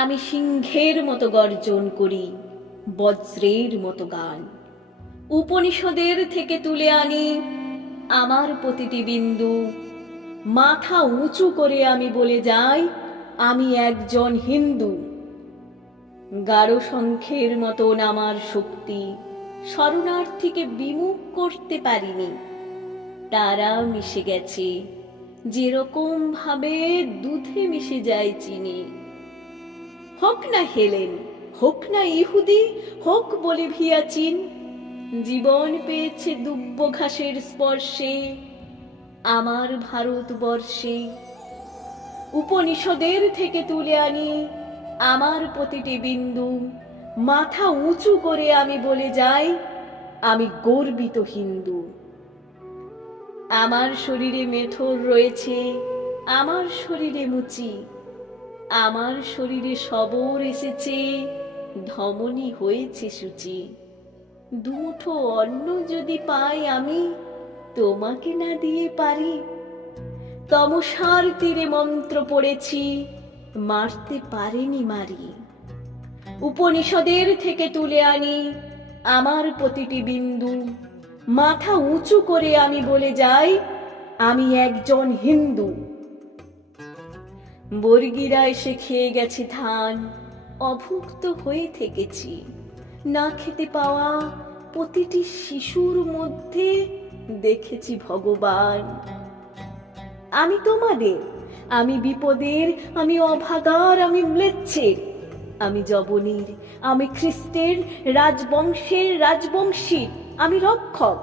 আমি সিংহের মতো গর্জন করি, বজ্রের মতো গান। উপনিষদের থেকে তুলে আনি আমার প্রতিটি বিন্দু। মাথা উঁচু করে আমি বলে যাই, আমি একজন হিন্দু। গাঢ় শঙ্খের মতন আমার শক্তি, শরণার্থীকে বিমুখ করতে পারিনি। তারা মিশে গেছে যেরকম ভাবে দুধে মিশে যায় চিনি। হোক না হেলেন, হোক না ইহুদি, হোক বলিভিয়া চীন, জীবন পেয়েছে দুব্য ঘাসের স্পর্শে আমার ভারতবর্ষে। উপনিষদের থেকে তুলে আনি আমার প্রতিটি বিন্দু। মাথা উঁচু করে আমি বলে যাই, আমি গর্বিত হিন্দু। আমার শরীরে মেথর রয়েছে, আমার শরীরে মুচি, আমার শরীরে সবর এসেছে, ধমনী হয়েছে সূচি। দুমুঠো অন্ন যদি পাই আমি, তোমাকে না দিয়ে পারি। তমসার তীরে মন্ত্র পড়েছি, মারতে পারেনি মারি। উপনিষদের থেকে তুলে আনি আমার প্রতিটি বিন্দু। মাথা উঁচু করে আমি বলে যাই, আমি একজন হিন্দু। বর্গীরা এসে খেয়ে গেছে ধান, অভুক্ত হয়ে থেকেছি। না খেতে পাওয়া প্রতিটি শিশুর মধ্যে দেখেছি ভগবান। আমি তোমাদের, আমি বিপদের, আমি অভাগার, আমি ম্লেচ্ছের, আমি যবনের, আমি খ্রিস্টের, রাজবংশের রাজবংশী, আমি রক্ষক,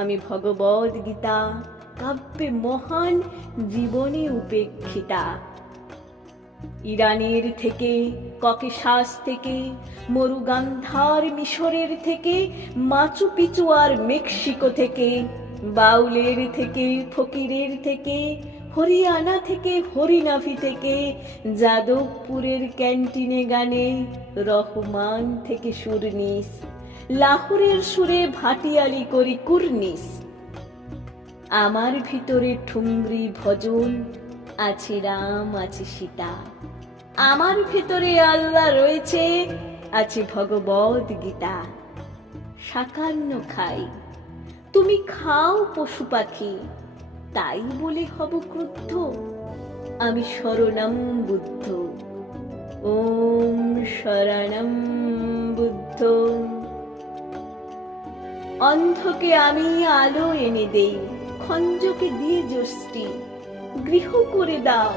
আমি ভগবদ গীতা কাব্যে মহান, জীবনে উপেক্ষিতা। ইরানের থেকে, ককেশাস থেকে, মরুগান্ধার মিশরের থেকে, মাচু পিচু আর মেক্সিকো থেকে, বাউলের থেকে, ফকিরের থেকে, হরিয়ানা থেকে, হরিনাভি থেকে, যাদবপুরের ক্যান্টিনে গানে রহমান থেকে সুরনিস, লাহোরের সুরে ভাটিয়ালি করি কুর্নিস। আমার ভিতরে ঠুমরি ভজন, আছে রাম, আছে সীতা। আমার ভেতরে আল্লাহ রয়েছে, আছে ভগবদ গীতা। শাকান্ন খাই, তুমি খাও পশু পাখি, তাই বলে হব ক্রুদ্ধ? আমি শরণম বুদ্ধ, ওম শরণম বুদ্ধ। অন্ধকে আমি আলো এনে দেই, খঞ্জকে দিয়ে যষ্টি। গৃহ করে দাও,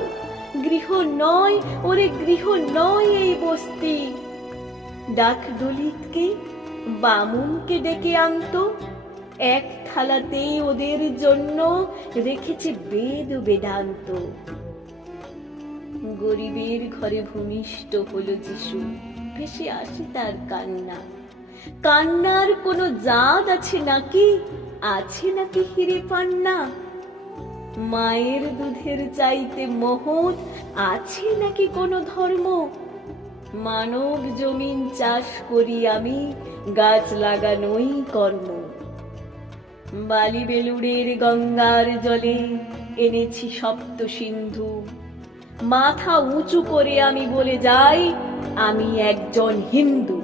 গৃহ নয় ওরে গৃহ নয় এই বস্তি। ডাক দলিতকে, বামুনকে ডেকে আনতো, এক থালাতেই ওদের জন্য রেখেছে বেদ বেদান্ত। গরিবের ঘরে ভূমিষ্ঠ হলো যিশু, ভেসে আসে তার কান্না। কান্নার কোনো জাত আছে নাকি, আছে নাকি হিরে পান্না? মায়ের দুধের চাইতে মহৎ আছে নাকি কোনো ধর্ম? মানব জমিন চাষ করি আমি, গাছ লাগানোই কর্ম। বালি বেলুড়ের গঙ্গার জলে এনেছি সপ্ত সিন্ধু। মাথা উঁচু করে আমি বলে যাই, আমি একজন হিন্দু।